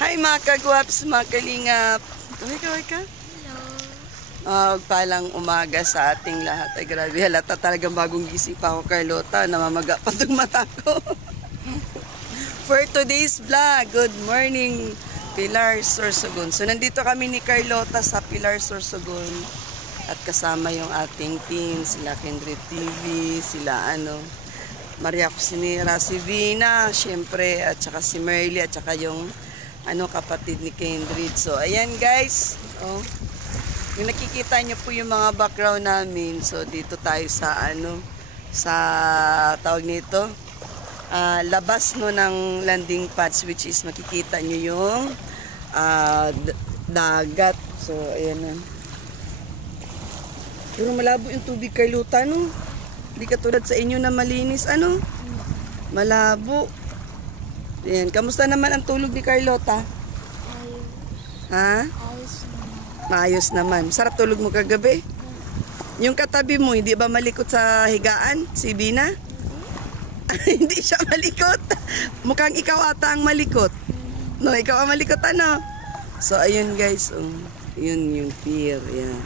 Hi mga kagwaps, mga kalingap. Kaway ka? Hello. Palang umaga sa ating lahat. Ay grabe, halata talagang bagong gising pa ako, Carlota. Namamaga pa itong mata ko. For today's vlog, good morning, Pilar Sorsogon. So nandito kami ni Carlota sa Pilar Sorsogon. At kasama yung ating team, sila Kindred TV, sila Maria Cusinera, si Vina, syempre, at saka si Merly, at saka yung kapatid ni Kindred. So ayan guys, yung nakikita nyo po yung mga background namin. So dito tayo sa sa tawag nito, labas ng landing pads, which is makikita nyo yung dagat. So ayan na. Pero malabo yung tubig, Carlota, no? Hindi katulad sa inyo na malinis, malabo. Ayan, kamusta naman ang tulog ni Carlota? Ayos. Ha? Ayos naman. Maayos naman. Sarap tulog mo kagabi? Yung katabi mo, hindi ba malikot sa higaan? Si Bina? Hindi siya malikot. Mukhang ikaw ata ang malikot. No, ikaw ang malikot, So, ayun guys. Yun yung pier. Ayan.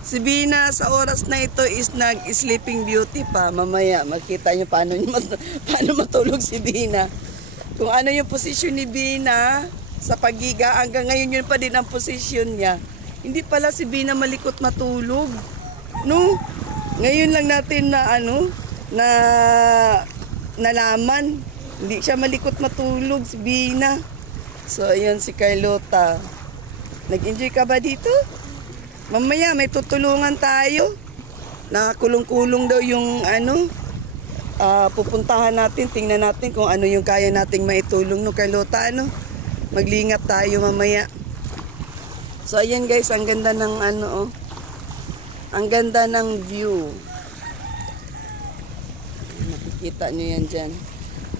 Si Bina sa oras na ito is nag-sleeping beauty pa. Mamaya, makita nyo paano matulog si Bina. Kung ano yung posisyon ni Bina sa pagiga, hanggang ngayon yun pa din ang posisyon niya. Hindi pala si Bina malikot matulog. No? Ngayon lang natin na nalaman. Hindi siya malikot matulog si Bina. So, ayun si Carlota. Nag-enjoy ka ba dito? Mamaya may tutulungan tayo. Nakakulong-kulong daw yung pupuntahan natin, tingnan natin kung ano yung kaya nating maitulong, no, Carlota, maglingap tayo mamaya. So ayan guys, ang ganda ng ang ganda ng view. Nakikita nyo yan dyan.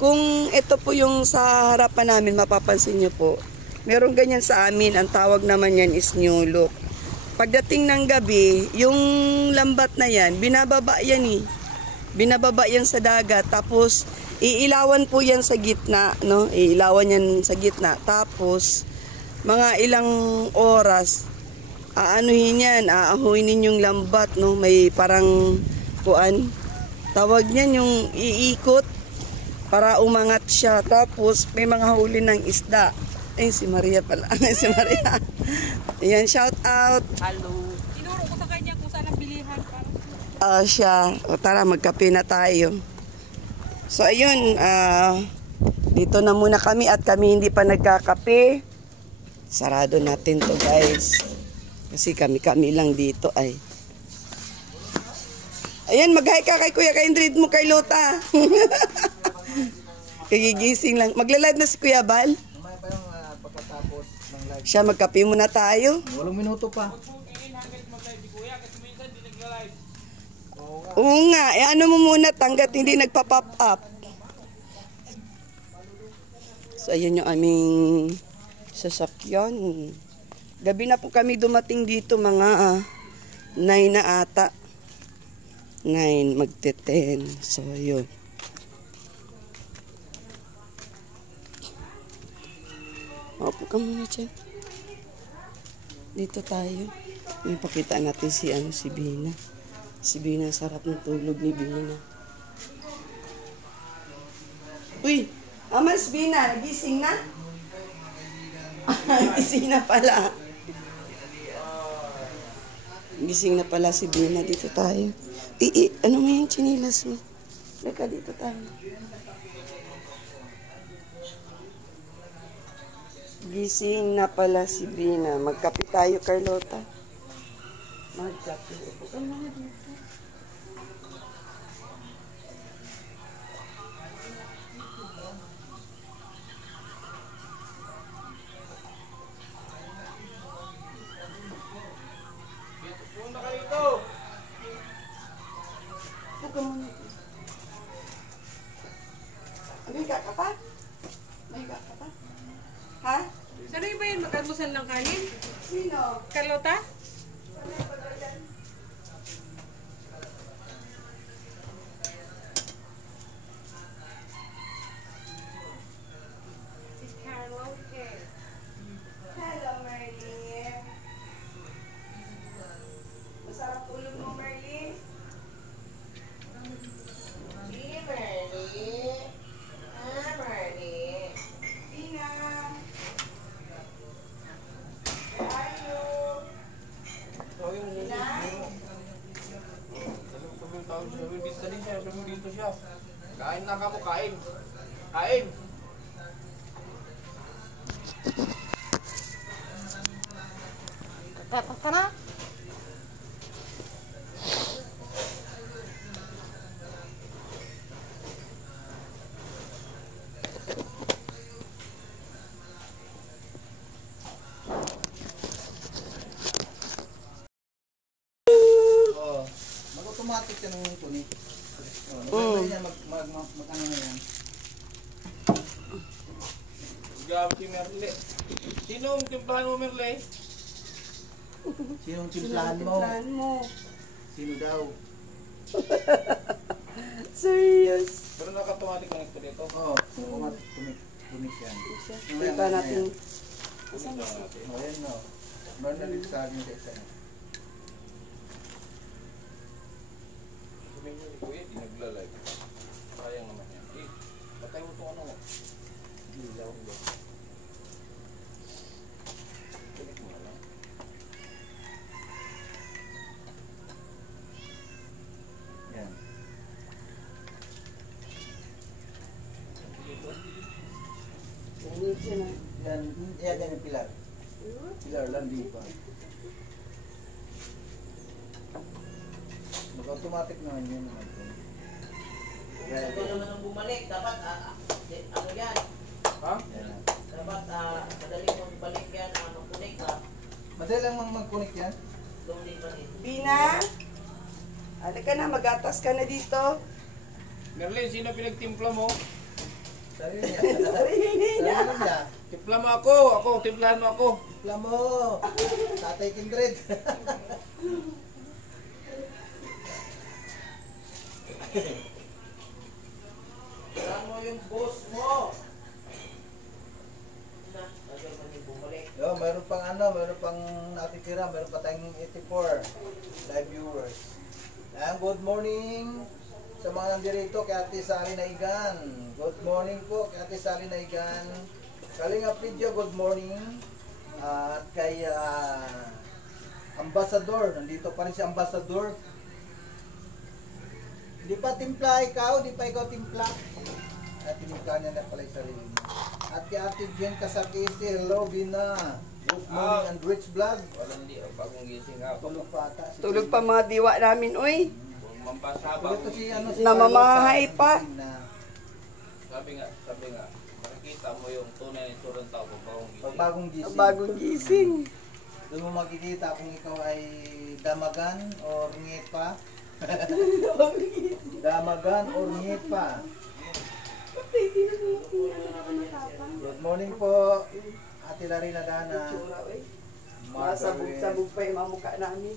Kung ito po yung sa harapan namin, mapapansin nyo po, meron ganyan sa amin. Ang tawag naman yan is New Look. Pagdating ng gabi, yung lambat na yan, binababa yan Binababa yan sa dagat, tapos iilawan po yan sa gitna, no? Iilawan yan sa gitna. Tapos mga ilang oras aahuinin yung lambat, no? May parang tawag niyan yung iikot para umangat siya. Tapos may mga huli ng isda. Si Maria pala. Si Maria. Ayan, shout out. Hello. Tinuro ko sa kanya kung saan ang bilihan. Siya. Tara, magkape na tayo. So, ayun. Dito na muna kami at kami hindi pa nagkakape. Sarado natin to guys. Kasi kami lang dito ay. Ayan, mag-hi ka kay Kuya Kindred mo, Carlota. Kagigising lang. Magla-live na si Kuya Bal. Siya, magkape muna tayo. 8 minuto pa. Oo nga, mo muna hanggat hindi nagpa-pop up. So, ayan yung aming sasakyan. Gabi na po kami dumating dito, mga 9 na ata. 9, magte-10. So, yun. Maupo ka muna dyan. Dito tayo. Ipakita natin si Bina. Si Bina, sarap ng tulog ni Bina. Uy! Amas Bina, nagising na? Gising na pala. Gising na pala si Bina. Dito tayo. Ano mo yung chinilas mo? Laka, dito tayo. Gising na pala si Bina. Magkape tayo, Carlota. Magkape. Upo muna dito. Upo muna dito. May ka pa? May ka pa? Ha? Sino ba yun? Mag-almusal ng kanin? Sino? Carlota? Si Carlota. automatic yan ang tunik. Maganda yan, mag-ano na yan. Grabe si Merle. Sino ang timplahan mo, Merle? Sinong timplahan mo? Timplahan mo. Sino daw? Serious. Pero naka-automatic na ito dito. Oo, automatic tunik yan. Kita natin. Tumit lang natin. O yan no. Meron na dito sa akin sa isa. Sabihin nyo ni Kuya, di nagla-live. Sayang naman yan. Eh, patay mo itong ano mo. Ilaw. Tulik mo na lang. Yan. Ganit siya na. Yan, yan yung pilar. Pilar lang di pa. Mag-automatic naman yun naman. Ito naman ang bumalik, dapat ano yan, Ha? Yan na. dapat madali mong balik yan, mag-connect ka, Madali lang mag-connect yan. loading pa rin. Bina, halika na, magatas ka na dito. Merle, sino pinagtimpla mo? Sarili niya. Sarili niya. Sarili niya. Timpla mo ako! Ako, timplahan mo ako! Alam mo, Tatay Kindred. Saan mo yung boss mo? Na, agad man yung bumalik. Yo, meron pang natitira, meron pa tayong 84 live viewers. And good morning sa mga nandirito kay Ate Sally Naigan. Good morning po kay Ate Sally Naigan. Kalinga Pidyo, good morning. At kay Ambassador, nandito pa rin si Ambassador. Di pa timpla ikaw, di pa ikaw timpla. At tinimpla niya na pala yung sarili niya. At kay Ate Jen Kasakisi, hello Bina. Good morning and rich vlog. Walang di, bagong gising ako. Tulog pa ata. Tulog pa mga diwa namin, uy. Mampasabang. Ito si ano si Namamahay Carlota, pa. na Sabi nga, makikita mo yung tunay na itsura ng tao kung bagong gising. Bagong gising. Bagong gising. Doon mo makikita kung ikaw ay damagan o ngepa. Damagan o ngepa. Good morning po, Ate Larina Dana. Masabog-sabog pa yung mga mukha namin.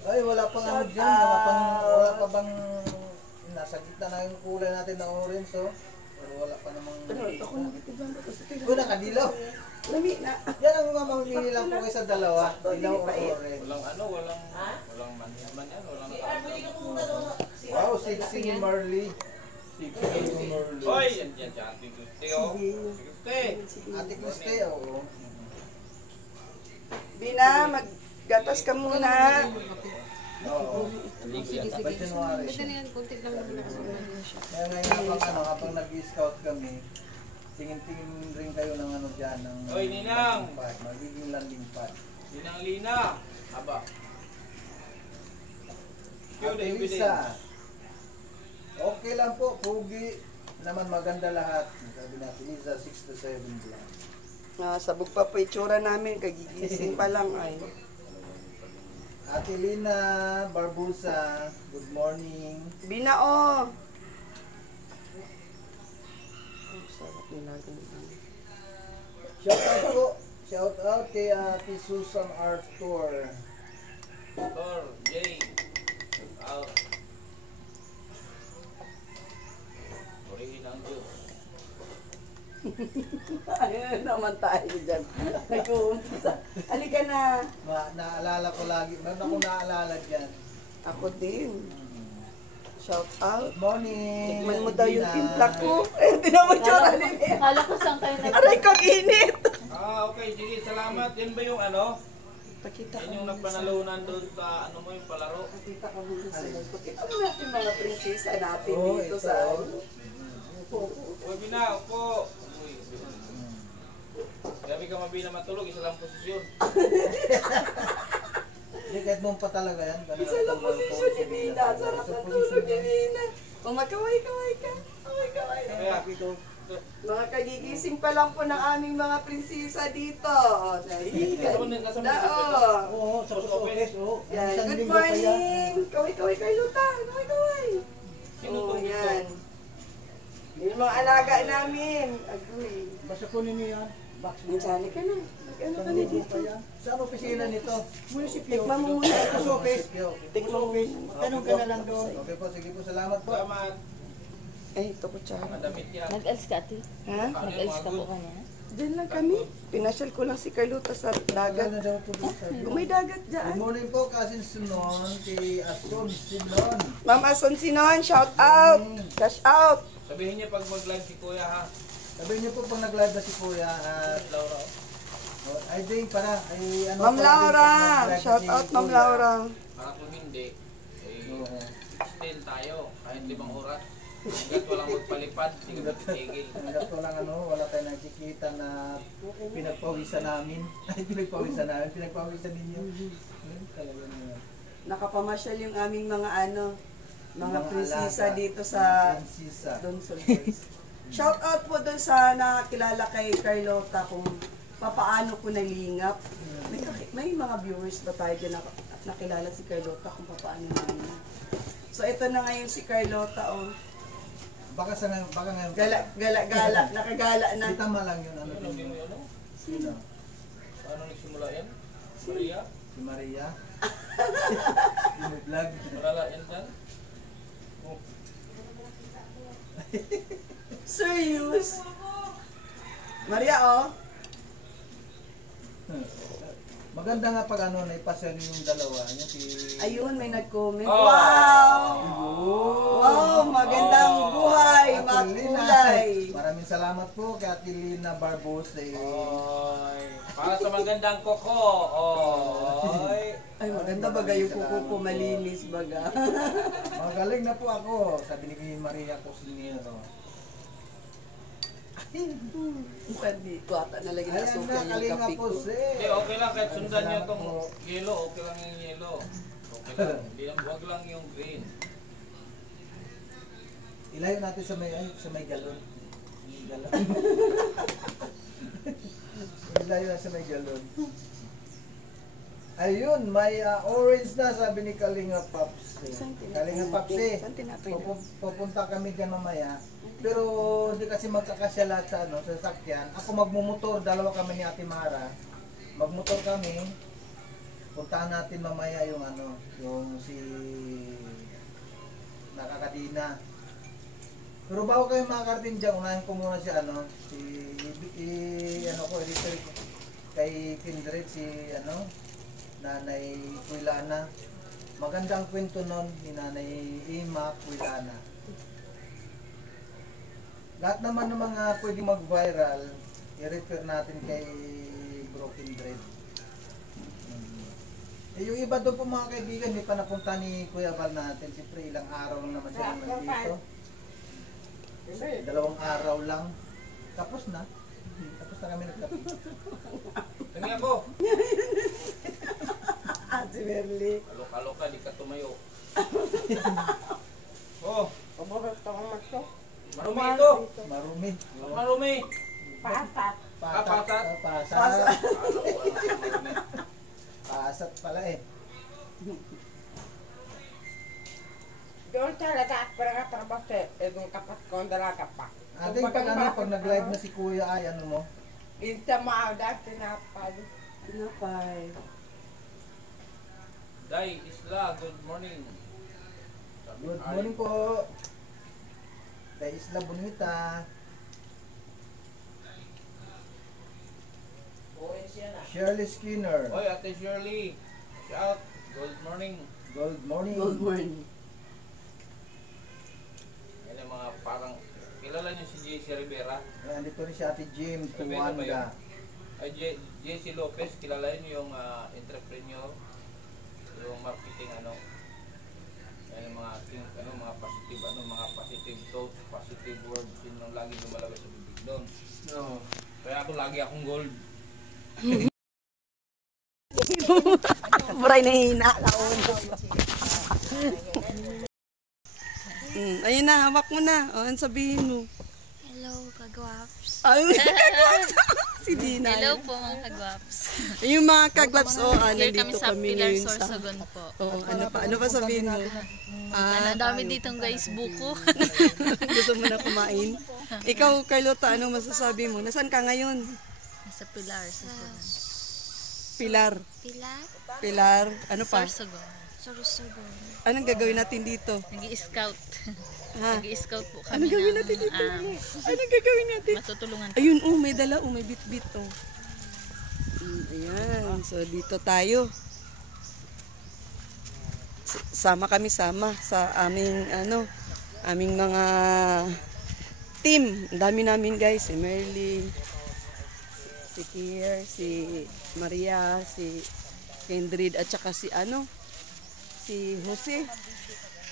Ay, wala pang ano dyan. Wala pa bang nasa gitna na yung kulay natin na orange, oh. Pero wala pa namang Ano, ako nakitibang ko sa Uy, nakadilaw. Lami na. Yan ang mamamili lang po kayo sa dalawa. Dilaw o orange. Walang ano, walang man yan, walang nakakita. Wow, sexy ni Marley. Sexy ni Marley. Hoy! Yan si Ate Guste, oh. Guste! Ate Guste, oo. Bina, maggatas ka muna. Oo. By January. Basta na yan, konti lang naman ako. Kaya ngayon habang nag-scout kami, tingin-tingin rin kayo ng ano dyan, ng Oy, Ninang! landing pad, magiging landing pad. Linang Lina! Aba. Cue the Ate evidence. Lisa, okay lang po, pugi naman maganda lahat. Sabi natin, Lisa, 6 to 7 lang. Sabog pa po itsura namin, kagigising pa lang ay. Ate Lina Barbusa, good morning. Bina, oh. Sarap nilagay. Shout out po, shout out kay Ate Susan Arthur. Tor, Jay. Out. Purihin ang Diyos. Ayun naman tayo dyan. Nag-uumpisa. Halika na. Naalala ko lagi, meron akong naalala dyan. Ako din. Shout out. Good morning. Tikman mo daw yung Lina. timpla ko. Eh, tinan mo tsura ni Bea. Kala ko saan kayo nag- Aray ko, init. Okay, sige, salamat. Yan ba yung ano? Pakita ko Yan yung muna sa- nagpanalunan doon sa ano mo yung palaro? Pakita ko muna sa likod. Ito natin mga prinsesa natin Oh, dito ito. sa... Uy, Bina, upo. Uy. Grabe ka mabina matulog, isa lang posisyon. Hindi, kahit mong pa talaga yan. Isa lang posisyon ni Bina. Sarap na tulog ni Bina. O magkaway-kaway ka. Kaway-kaway ka. Kaya, Mga kagigising pa lang po ng aming mga prinsesa dito. O, nahihigan. Oo, sa office. Oo. Yan. Isang Good linggo pa yan. morning! Kaway-kaway kayo, Luta. Kaway-kaway. Oo, yan. Yung mga alaga namin. Agoy. Basta kunin niyo yan. Box mo. Magsali ka na. Mag-ano ka na dito. Saan opisina nito? Munisipyo. Tikman mo muna. Sa office. Tikman mo muna. Tanong ka na lang doon. Okay po, sige po. Salamat po. Salamat. Eh, ito ko tsara. Madamit yan. Nag-els ka, ate? Ha? Nag-els ka po kanya? Diyan lang kami. Pinasyal ko lang si Carlota sa Wala dagat. na daw po doon sa Kung may dagat Good dyan. morning po, Kasin Sinon, kay Asun Sinon. Ma'am Ason Sinon, shout out! Cash out! Sabihin niyo pag mag-live si Kuya ha. Sabihin niyo po pag nag-live na si Kuya at Laura. ay ding para ay ano Ma'am pala din Laura! pag nag-live na Shout si out, Ma'am Kuya. Laura. Para kung hindi, eh, Oo. still tayo. Kahit 5 oras. Hanggat walang magpalipad, hindi ka titigil. Hanggat walang wala tayong nakikita na pinagpawisan namin. Ay, pinagpawisan ninyo. Talaga naman. Nakapamasyal yung aming mga mga prinsesa alaga. dito sa Prinsesa. Don Solves. Shout out po doon sa nakakilala kay Carlota kung papaano ko nalingap. May mga viewers ba tayo dyan na nakilala si Carlota kung papaano nalingap. So ito na ngayon si Carlota, oh. Baka ngayon. Gala, nakagala na. Kita mo lang yun. Ano Ano din mo yun? yun? Sino? Paano nagsimula yan? Maria? Si Maria. Yung vlog. Malala yan dyan? Oh. Serious? Maria, oh. Maganda nga pag naipasya niyo yung dalawa. Yung si... Ayun, may nag-comment. Oh. Wow! Oh. Wow, magandang buhay, Ate Lina. makulay. Maraming salamat po kay Ate Lina Barbose. Oy. Para sa magandang koko. Oy. Ay, maganda baga yung kuko ko, malinis baga. Magaling na po ako. Sabi ni Maria Cosinero. Hindi, kuwata na lagi na Ayan asukal na, yung kalinga kape po ko. Hindi, okay lang kahit sundan niyo Salamat itong po. yellow. Okay lang yung yellow. Okay lang. Hindi lang, huwag lang yung green. Ilayo natin sa may galon. May galon. Ilayo na sa may galon. Ayun, may orange na sabi ni Kalinga Paps. Kalinga Paps Saan tinapay na? pupunta kami dyan mamaya. Pero hindi kasi magkakasya lahat sa sa sasakyan. Ako magmumotor, dalawa kami ni Ate Mara. Magmotor kami. Puntahan natin mamaya yung yung si Nakakadina. Pero bago kayo makakarating dyan, unahin ko muna si editor ko kay Kindred, si Nanay Kuilana. Magandang kwento nun ni Nanay Ima Kuilana. Lahat naman ng mga pwede mag-viral, i-refer natin kay Broken Bread. Eh, yung iba doon po mga kaibigan, hindi pa napunta ni Kuya Val natin. Siyempre ilang araw lang naman siya nandito. 2 araw lang. Tapos na. Tapos na kami nagkapi. Tingnan ko. Si Merly. Alok-alok ka, di ka tumayo. Oh, marumi ito. Marumi. Marumi. Pasat. Pasat. Pasat. Pasat pala eh. Doon talaga at para katrabaho yung kapat ko ang dalaga pa. Ating pag nag-live na si Kuya ay mo? Inta maada tinapay. Tinapay. Day, Isla, good morning. Good morning po. Kay Isla Bonita. Orange yan ah. Shirley Skinner. Oy, Ate Shirley. Shout. Good morning. Good morning. Good morning. Yan yung mga parang, kilala niyo si JC Rivera? Andito rin si Ate Jim Rivera ba yun? Tuwanda. Ay, JC Lopez, kilala niyo yung entrepreneur, yung marketing yan yung mga mga positive mga positive thoughts, positive words, yun yung lagi lumalabas sa bibig doon. No. Kaya ako lagi akong gold. Buray na hina. Ayun na, hawak mo na. O, ano sabihin mo? I Hello, kagwaps. Ay, kagwaps. Si Dina. Hello po mga kagwaps. Yung mga kagwaps, Here kami nandito sa kami Pilar ngayon sa... Sorsogon po. Oo, ano pa sabihin mo? Ano, dami ditong guys buko. Gusto mo na kumain? Ikaw, Carlota, ano masasabi mo? Nasaan ka ngayon? Sa Pilar Sorsogon. Pilar. Pilar? Pilar. Ano pa? Sorsogon. Sorsogon. Anong gagawin natin dito? Nag-i-scout. Ha? Nag-i-scout po kami. Anong gagawin natin dito? Anong gagawin natin? Matutulungan. Ayun, may dala, may bit-bit, Ayan, so dito tayo. Sama sa aming mga team. Ang dami namin guys, si Merly, si Kier, si Maria, si Kendrid, at saka si Jose.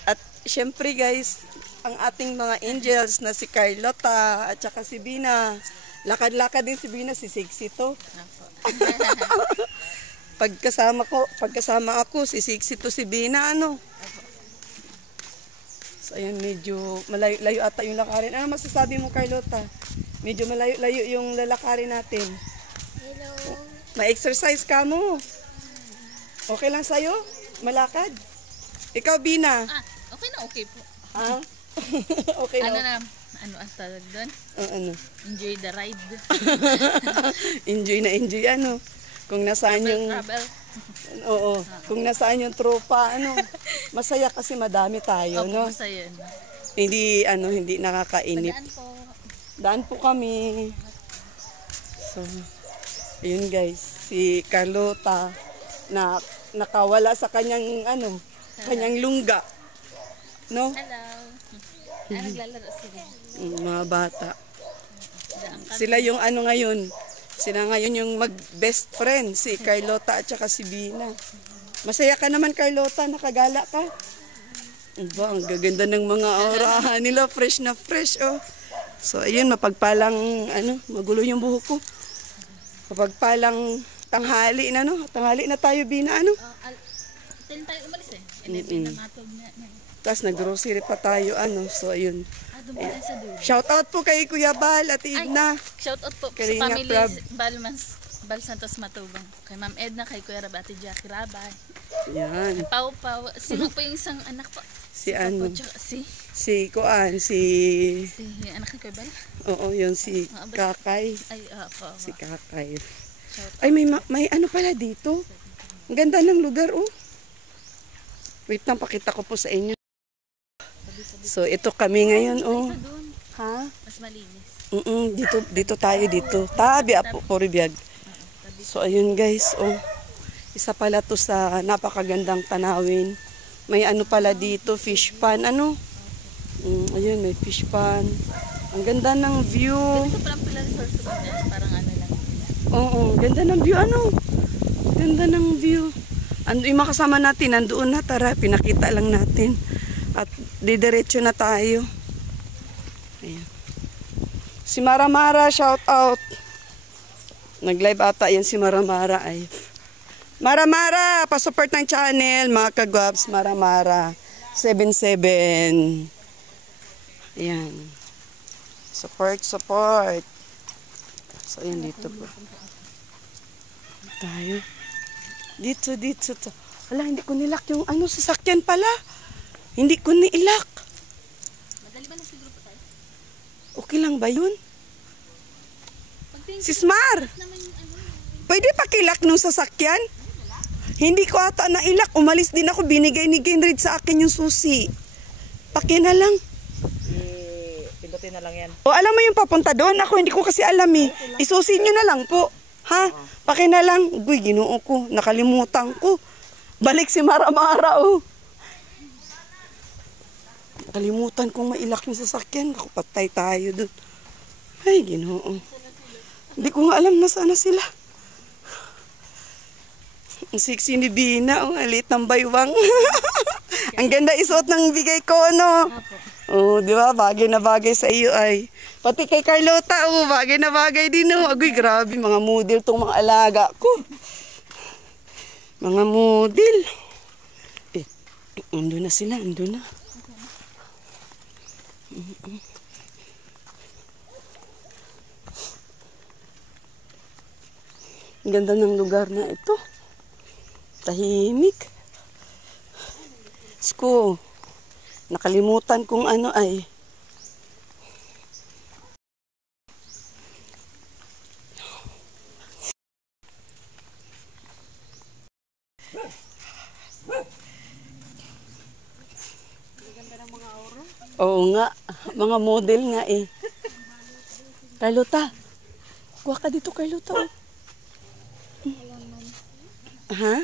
At syempre guys, ang ating mga angels na si Carlota at saka si Bina. Lakad-lakad din si Bina, si Sixty to. Pagkasama ako, si Sixty to si Bina, So ayun, medyo malayo ata yung lakarin. Ano masasabi mo, Carlota? Medyo malayo yung lalakarin natin. Hello. Ma-exercise ka mo. Okay lang sa'yo? Malakad? Ikaw, Bina? Okay na, okay po. Ha? Okay na. Ano ang tawag doon? Ano? Enjoy the ride. Enjoy na enjoy, Kung nasaan yung... Travel. Oo. Kung nasaan yung tropa, Masaya kasi madami tayo, Opo, masaya. Hindi nakakainip. Daan po. Daan po kami. So, ayun guys, si Carlota na nakawala sa kanyang kanyang lungga. No? Hello. Naglalaro sila. Mga bata. Daan kami. Sila yung ngayon. Sila ngayon yung mag-best friend, si Carlota at saka si Bina. Masaya ka naman, Carlota, nakagala ka. Ang gaganda ng mga aurahan nila, fresh na fresh, So, ayun, mapagpalang, magulo yung buhok ko. Mapagpalang tanghali na, Tanghali na tayo, Bina, Tayo umalis 11 na matog na. Tapos nag-grocery pa tayo, So, ayun. Doon pa tayo sa dulo. Shout out po kay Kuya Bal at Edna. Shout out po Kalinga sa family Prab. Bal Santos Matubang. Kay Ma'am Edna, kay Kuya Rabati Jackie Rabay. Yan. Pau. Sino po yung isang anak po? Si anak ni Kuya Bal? Oo, yun si Kakay. Ay, po. Si Kakay. Ay, may pala dito. Ang ganda ng lugar, Wait lang, pakita ko po sa inyo. So, ito kami ngayon, Doon, Ha? mas malinis. Dito tayo dito. Tabi po, Poribiyag. So, ayun guys, Isa pala to sa napakagandang tanawin. May pala dito, fish pan, ayun, may fish pan. Ang ganda ng view. Ito parang Pilar Sorsogon yan. Parang lang. Oo, ganda ng view, Ganda ng view. Yung makasama natin, nandoon na, tara, pinakita lang natin. At didiretso na tayo. Ayan. Si Maramara, shout out. Nag-live ata yan si Maramara. Ay. Maramara, pa-support ng channel, mga kagwaps, Maramara. 77. Ayan. Support. So, ayan dito po. Tayo. Dito. Wala, hindi ko nilak yung sasakyan pala. Hindi ko nilak. Madali ba na siguro po tayo? Okay lang ba yun? Si Smar! Pwede pakilak nung sasakyan? Hindi ko ata nailak. Umalis din ako. Binigay ni Kendrid sa akin yung susi. Paki na lang. Pindutin na lang yan. Alam mo yung papunta doon? Ako hindi ko kasi alam Isusi nyo na lang po. Ha? Paki na lang. Uy, ginoo ko. Nakalimutan ko. Balik si Maramara, Nakalimutan kong mailak yung sasakyan. Ako, patay tayo doon. Ay, ginoo. Hindi ko nga alam nasaan na sila. Ang sexy ni Bina, alit ng baywang. Ang ganda isuot ng bigay ko, di ba? Bagay na bagay sa iyo ay. Pati kay Carlota, bagay na bagay din, Agoy, grabe, mga model tong mga alaga ko. Mga model. Ando na sila, ando na. Ang ganda ng lugar na ito. Tahimik. Sko, nakalimutan kung ano ay. Oo nga, mga model nga eh. Carlota, kuha ka dito Carlota. Oh. Ha?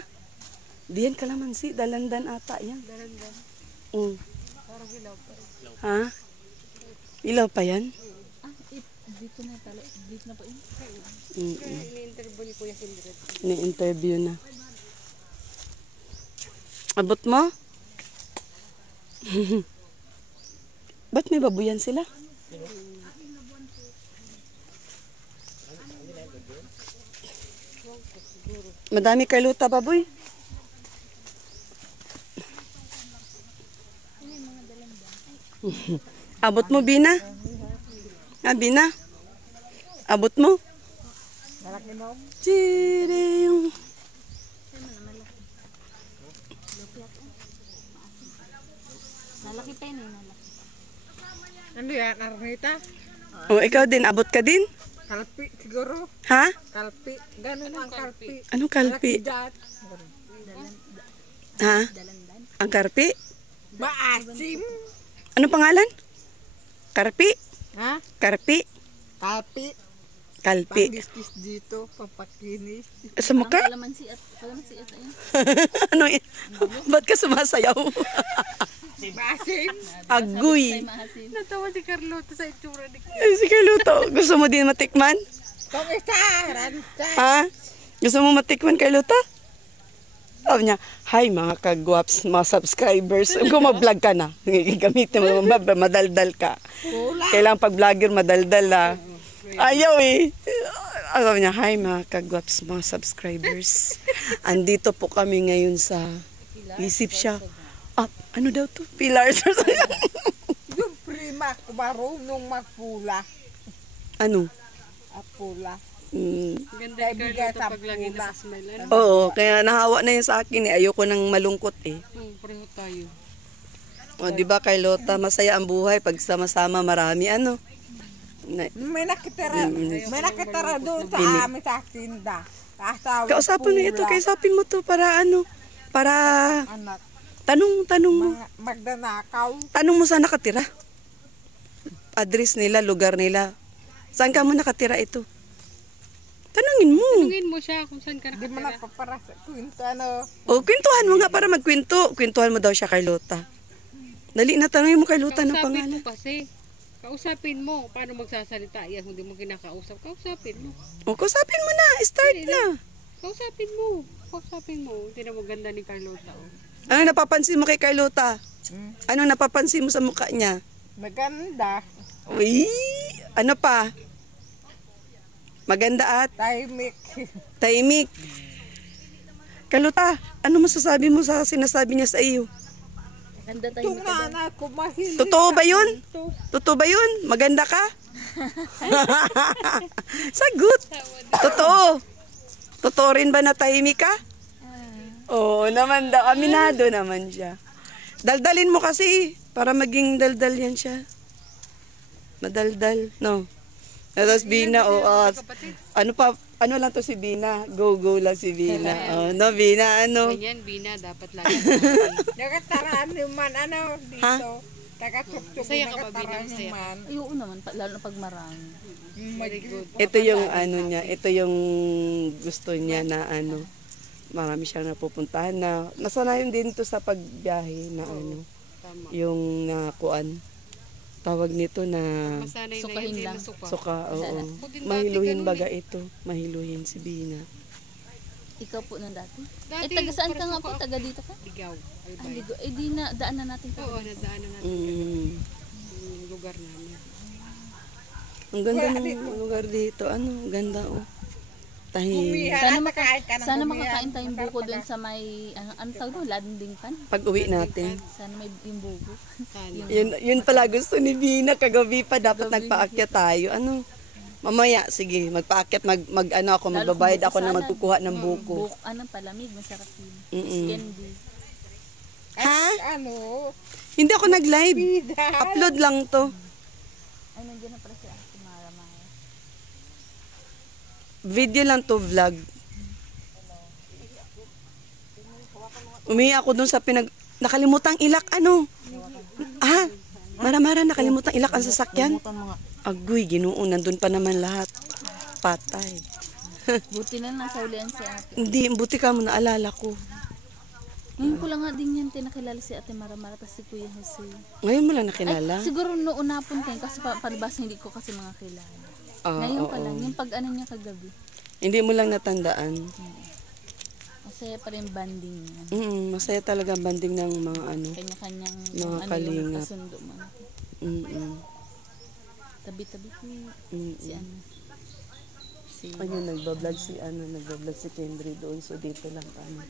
Diyan kalamansi, dalandan ata yan. Dalandan. Parang hilaw pa. Ha? Ilaw pa yan? Dito na talo. Dito na po yun. Ini-interview ni Kuya Sindred. Ni-interview na. Abot mo? Ba't may babuyan sila? Madami Carlota baboy. Abot mo, Bina? Ah, Bina? Abot mo? Chiring. Nalaki pa yun eh. Nalaki. Ano yan, Arnita? O, ikaw din. Abot ka din? Kalpi siguro. Ha? Kalpi. Ganun ang kalpi. Anong kalpi? Dad. Ha? Ang karpi? Maasim. Ano pangalan? Karpi? Ha? Karpi? Kalpi. Kalpi. Pangkiskis dito, pampakinis. Sa mukha? Kalamansi at ayun. Ano yun? Ba't ka sumasayaw? Maasim. Agoy. Maasim. Natawa si Carlota sa itsura ni Ay, si Carlota. Gusto mo din matikman? Kung isa, ranta. Ha? Gusto mo matikman, Carlota? Sabi niya, hi mga kagwaps, mga subscribers. Kung mag-vlog ka na, gamitin mo, madaldal ka. Kailangan pag-vlogger, madaldal ha. Ayaw eh. Sabi niya, hi mga kagwaps, mga subscribers. Andito po kami ngayon sa, isip siya, ano daw to? Pillars. Yung prima, marunong magpula. Ano? Apula. Ganda ni Carlota pag lagi nakasmile. Ano? Oo, kaya nahawa na yun sa akin eh. Ayoko nang malungkot eh. Pareho tayo. O, di ba, Carlota, masaya ang buhay pag sama-sama marami, ano? May nakitira doon sa amin sa tinda. Kausapin mo ito, kausapin mo to para ano? Para Anak, tanong mo. magdanakaw. Tanong mo saan nakatira? Address nila, lugar nila. Saan ka mo nakatira ito? Tanungin mo. Tungin mo siya kung saan ka Di mo nakatira. napapara sa kwento, ano. O, kwentuhan mo nga para magkwento. Kwentuhan mo daw siya, Carlota. Dali na, tanongin mo, Carlota, ng Kausapin pangalan. mo kasi. Kausapin mo. Paano magsasalita yan kung di mo kinakausap? Kausapin mo. O, kausapin mo na. Start na. Kausapin mo. Kausapin mo. Hindi na maganda ni Carlota. Oh. Ano napapansin mo kay Carlota? Ano napapansin mo sa mukha niya? Maganda. Uy, ano pa? Maganda at Tahimik. tahimik. Carlota, ano masasabi mo sa sinasabi niya sa iyo? Ganda tayo. Itong nanay ko mahilig. Totoo ba yun? Ito. Totoo ba yun? Maganda ka? Sagot. Totoo. Totoo rin ba na tahimik ka? Oo naman daw. Aminado naman siya. Daldalin mo kasi para maging daldal yan siya. Madaldal. No. Tapos Bina, ano lang to si Bina. Go lang si Bina. Oh, no, Bina, ano? Ganyan, Bina. Dapat lagi. Nagataraan naman, ano, dito. Taga-tuk-tuk. Masaya ka ba, Bina? Nagataraan Masaya ka? naman. Ay, oo naman. Lalo na pag marami. Very good. Ito yung ano niya. Ito yung gusto niya na ano. Marami siyang napupuntahan na. Nasanayan din to sa pagbiyahe na ano. Tama. Yung nakuan. Tawag nito na Masanay na Sukahin yun. lang. Suka. suka. Oo. Din Mahiluhin dati ganun baga ito. Mahiluhin si Bina. Ikaw po nung dati. Dati, taga saan ka parang nga po? suka. Taga dito ka? Ligaw. Ang Albay. ligo. Eh di na, daan na natin ka. Oo, nadaanan natin yung lugar namin. Ang ganda ng lugar dito. Ano? Ang ganda oh. Tahimik. Sana makakain tayong buko doon sa may, ano tawag doon? Landing pan? Pag uwi natin. Sana may yung buko. Sana. Yun pala gusto ni Bina. Kagabi pa dapat nagpaakyat tayo. Ano? Mamaya, sige, magpaakyat, ano ako, magbabayad ako na magkukuha ng buko. Anong palamig, masarap yun. Mm-mm. Candy. Ha? Ano? Hindi ako nag-live. Upload lang to. Ay, nandiyan na pala si Ate Mara Maya. Video lang to, vlog. Umiyak ako dun sa nakalimutang ilak, ano? Ah, Mara, nakalimutang ilak ang sasakyan. Agoy, Ginoo, nandun pa naman lahat. Patay. Buti na nasa ulian si Ate. Hindi, buti ka mo, naalala ko. Ngayon ko lang nga din yan nakilala si Ate Mara Mara kasi si Kuya Jose. Ngayon mo lang nakilala? Ay, siguro noon napunta kasi palabas hindi ko kasi mga kilala. Ngayon pa lang, yung pag-ano niya kagabi. Hindi mo lang natandaan. Masaya pa rin banding niya. Masaya talaga ang banding ng mga ano. Kanya-kanyang mga kalingap. kasundo man. Tabi-tabi ko si ano. Ano, nagbablog si Kendry doon. So dito lang kami.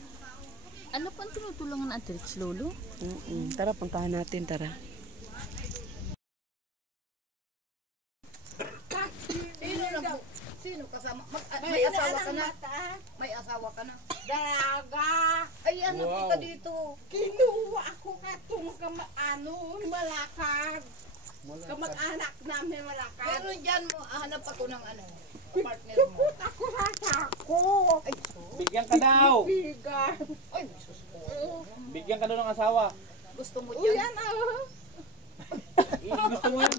Ano pa ang tinutulungan ng Ate Rich, Lolo? Tara, puntahan natin, tara. Sino kasama? May asawa ka na? May asawa ka na? Dalaga. Ay, ano ka dito? Kinuha ako katong malakad. Kamag-anak namin malakad. Pero dyan mo, hanap ako ng ano, partner mo. Supot ako sa sako. Bigyan ka daw. Bigan. Ay, sus ko. Bigyan ka daw ng asawa. Gusto mo Uy, dyan? ano? Gusto mo yan.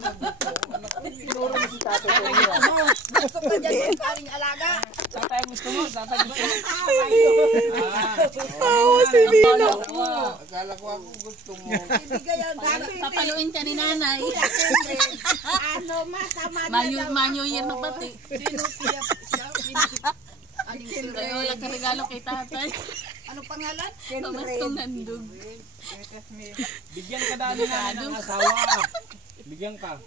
Tinuro mo si tatay ko. Gusto mo dyan yung karing alaga? Tatay gusto mo. Tatay gusto mo. Si Lino. Akala ko ako gusto mo. Ibigay yan. Papaluin ka ni nanay. Ano, masama na Manyo year na pati. Sino siya? Sino siya? Aling sila. Ay, wala ka regalo kay tatay. Ano pangalan? Thomas kong handog. Bigyan ka daw ng asawa. Bigyan ka.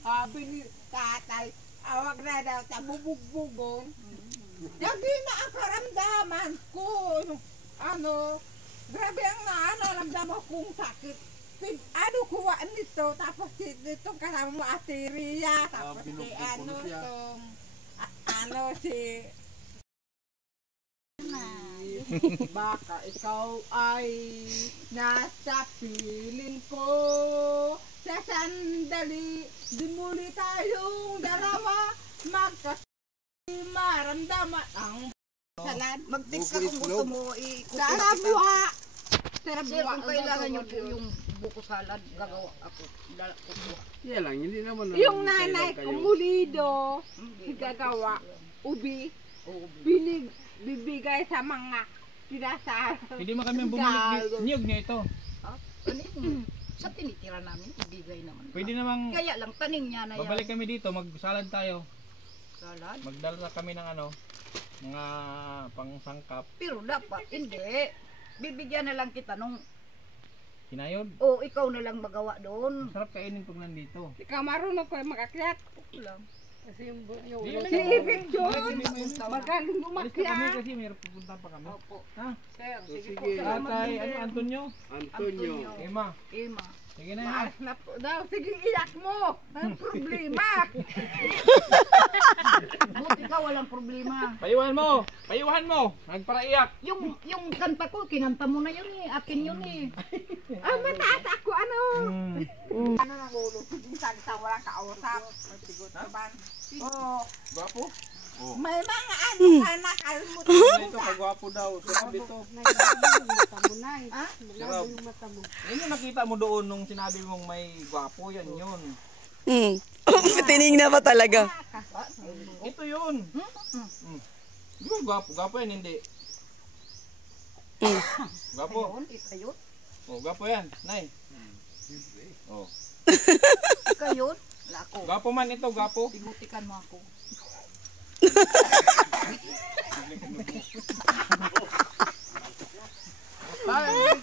Sabi ni tatay, awag na daw sa bubugbugon. Lagi na ang karamdaman ko. Ano, grabe ang nararamdaman kong sakit. Ano kuha nito, tapos dito kasama mo Ate Ria, tapos si ano tong, ano si... Baka ikaw ay nasa piling ko. Sa sandali, di muli tayong dalawa maramdaman ang salad. Mag-text ka kung gusto mo. Sarabuha! Sir, kung kailangan nyo po yung buko salad, gagawa ako. Yan lang, hindi naman. Yung nanay kumulido, gagawa, ubi, bibigay sa mga tinasal. Hindi mo kami bumalik. Niyog niyo ito. Ano yun? Sa tinitira namin, ibigay naman. Pwede namang Kaya lang, tanim niya na yan. babalik kami dito. Mag-salad tayo. Salad? Magdala kami ng ano, mga pangsangkap. Pero dapat, hindi. Bibigyan na lang kita nung, Kinayod. o ikaw na lang magawa doon. Sarap kainin pag nandito. Ikaw marunong ko makakyat. Lang. Kasi yung Di Si Ibig yun, magaling Alis ka kami umakyat. kasi may pupunta pa kami. Opo. Ha? Sir, sige po. Tatay, ano, Antonio? Antonio. Emma. Ima. Sige na yan. Maalas na po daw. Sige, iyak mo. Ang problema. Buti ka, walang problema. Payuhan mo! Payuhan mo! Nagparaiyak! Yung kanta ko, kinanta mo na yun eh. Akin yun eh. Ah, mataas ako, ano? Hmm. Ano nang ulo? Sige, sagta, walang kausap. Sigot-saban. Oh, Gwapo? may mga ano ka na kalmutan. Ito, kagwapo daw. Sarap ito. Ha? Sarap. Yan yung nakita mo doon nung sinabi mong may gwapo. Yan yun. Tinignan pa talaga. Ito yun. Di ba gwapo? Gwapo yan, hindi. Gwapo. Ayun, ikaw yun. Oh, gwapo yan. Nay. Oh. Ikaw yun. Wala ako. Gwapo man ito, gwapo. Ibutikan mo ako. Bawal.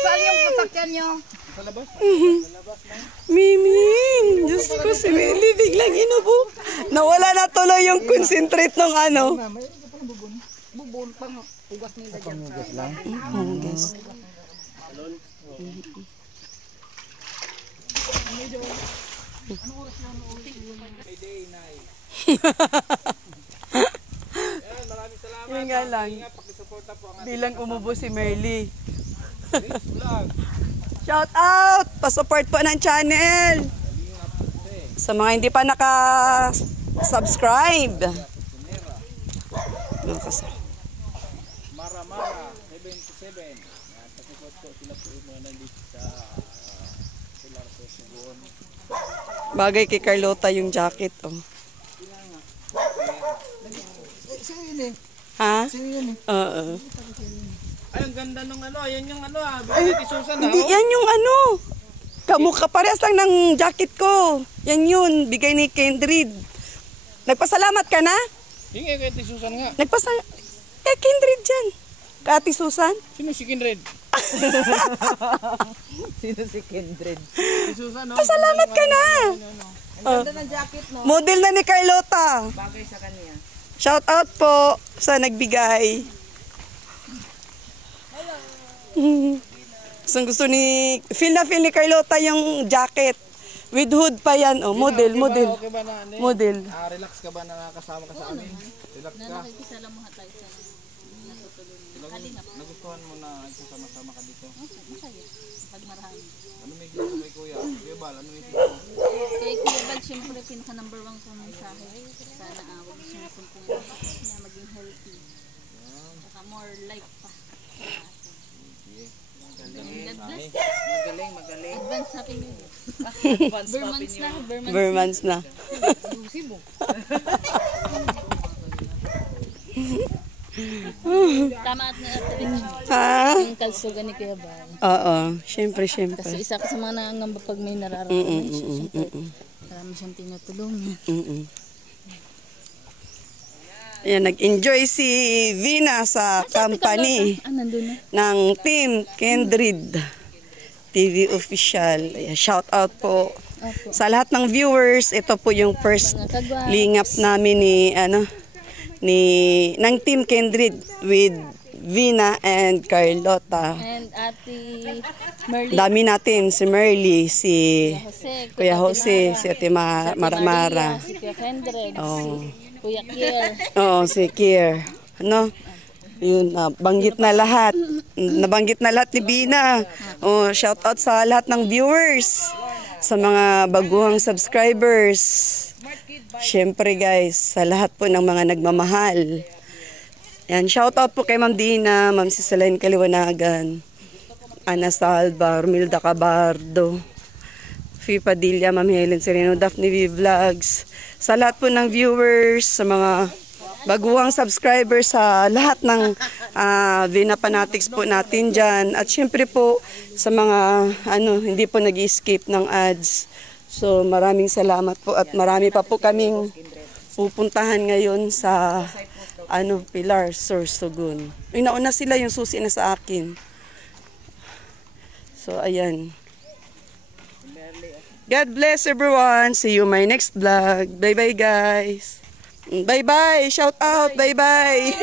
Saan yung sasakyan nyo? Sa labas? Miming. Diyos ko, si Mili biglang inubo. Nawala na tuloy yung concentrate ng ano. Bubon pang ugas nila dyan. Hugas. Yun nga lang. Bilang umubo si Merly. Shout out! Pa-support po ng channel. Sa mga hindi pa naka-subscribe. Mara 77. Pa-support po sila po yung mga nandito sa Pilar po Sugon. Bagay kay Carlota yung jacket. Oh. Sino yun eh? Ha? Sino yun eh? Oo. Ay, ang ganda nung ano. Ayan yung ano Bigay ni Susan Hindi, yan yung ano. Kamukha parehas lang ng jacket ko. Yan yun. Bigay ni Kindred. Nagpasalamat ka na? Hingi kay Ate Susan nga. Kay Kindred dyan. Kay Ate Susan? Sino si Kindred? Sino si Kindred? Si Susan, no? Pasalamat ka na. Ang ganda ng jacket, no? Model na ni Carlota. Bagay sa kanya. Shout out po sa nagbigay. Gusto ni feel ni Carlota yung jacket. With hood pa yan. Oh, model. Okay ba na, Model. relax ka ba na nakasama ka sa amin? Relax ka. Nakikisalamuha tayo sa Nagustuhan mo na sama-sama ka dito? masaya. Pag marami. Ano may gusto kay Kuya? Kuya Bal, ano may gusto? Kay Kuya Bal, syempre pinaka number 1 ko mensahe. Sana huwag sinusumpong niya maging healthy. Saka more like pa. God bless. Magaling. Advance happy new year. Advance Burmans na. Vermans na. Tama at na-attract Ha? yung kalsugan ni Kuya Bal. Oo. Syempre. Kasi isa ka sa mga nangangamba pag may nararamdaman siya. Siyempre, marami siyang tinutulungan. Ayan, nag-enjoy si Vina sa company Nandun na. ng Team Kindred TV Official. Ayan, shout out po sa lahat ng viewers. Ito po yung first lingap namin ng Team Kindred with Vina and Carlota. And Ate Merly. Dami natin, si Merly, si Kuya Jose, si Ate Maramara. Si Kuya Kendred. Oh. Si Kuya Kier. Oo, si Kier. Ano? Yun, banggit na lahat. Nabanggit na lahat ni Bina. Oh, shout out sa lahat ng viewers. Sa mga baguhang subscribers. Siyempre guys, sa lahat po ng mga nagmamahal. Yan, shout out po kay Ma'am Dina, Ma'am Cicelaine Kaliwanagan, Ana Salva, Romilda Cabardo, Fi Padilla, Ma'am Helen Sereno, Daphne V Vlogs, sa lahat po ng viewers, sa mga baguhang subscribers, sa lahat ng Vina Fanatics po natin dyan. At syempre po sa mga hindi po nag-skip ng ads. So maraming salamat po at marami pa po kaming pupuntahan ngayon sa Pilar, Sorsogon. Nauna sila, yung susi na sa akin. So ayan. God bless everyone. See you my next vlog. Bye-bye guys. Bye-bye. Shout out. Bye-bye.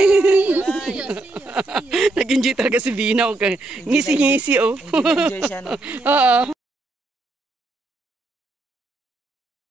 Nag-enjoy talaga si Vina. Okay. Ngisi-ngisi oh. Enjoy siya, no? Oo.